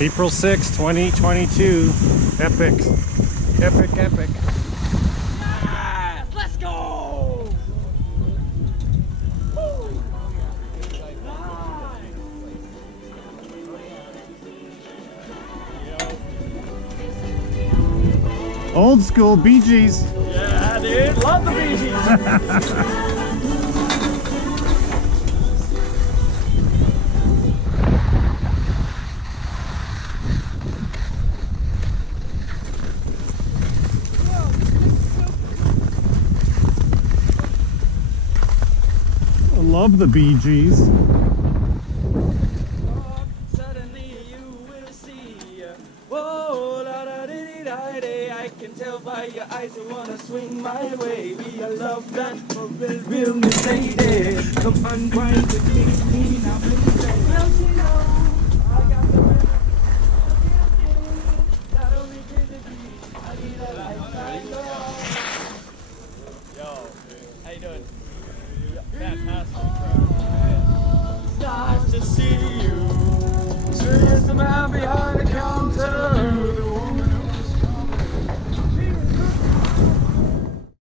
April 6, 2022. Epic. Epic, epic. Yes, let's go! Woo! Old school Bee Gees. Yeah, dude, love the Bee Gees. I love the Bee Gees. Suddenly you will see. Whoa, la da dee da dee. I can tell by your eyes you wanna swing my way. Be a love that will miss lady. Come unwind with me now, baby. Well, you know, I got the rhythm. Not only can it be, I need a lifetime.